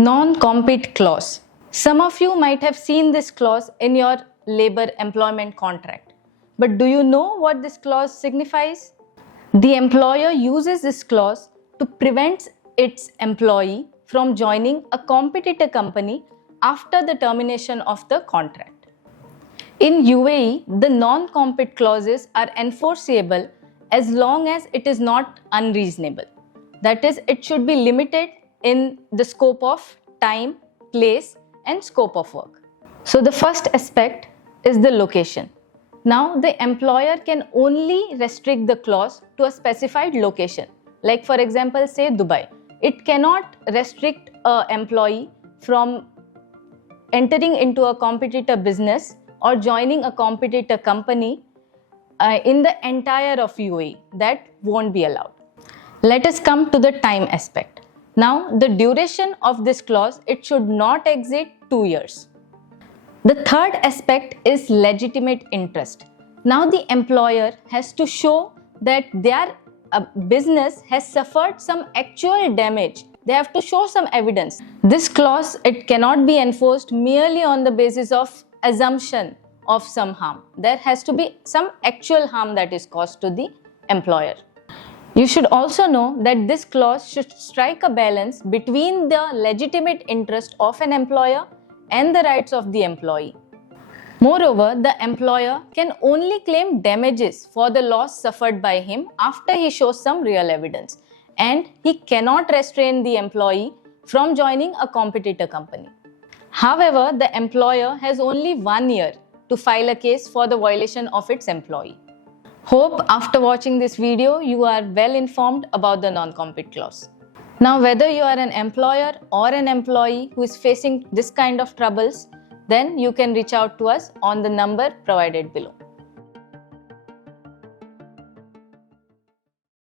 Non-compete clause. Some of you might have seen this clause in your labor employment contract. But do you know what this clause signifies? The employer uses this clause to prevent its employee from joining a competitor company after the termination of the contract. In UAE, the non-compete clauses are enforceable as long as it is not unreasonable. That is, it should be limited in the scope of time, place, and scope of work. So the first aspect is the location. Now the employer can only restrict the clause to a specified location. Like for example, say Dubai. It cannot restrict an employee from entering into a competitor business or joining a competitor company in the entire of UAE. That won't be allowed. Let us come to the time aspect. Now, the duration of this clause, it should not exceed 2 years. The third aspect is legitimate interest. Now, the employer has to show that their business has suffered some actual damage. They have to show some evidence. This clause, it cannot be enforced merely on the basis of assumption of some harm. There has to be some actual harm that is caused to the employer. You should also know that this clause should strike a balance between the legitimate interest of an employer and the rights of the employee. Moreover, the employer can only claim damages for the loss suffered by him after he shows some real evidence, and he cannot restrain the employee from joining a competitor company. However, the employer has only 1 year to file a case for the violation of its employee. Hope after watching this video, you are well informed about the non-compete clause. Now, whether you are an employer or an employee who is facing this kind of troubles, then you can reach out to us on the number provided below.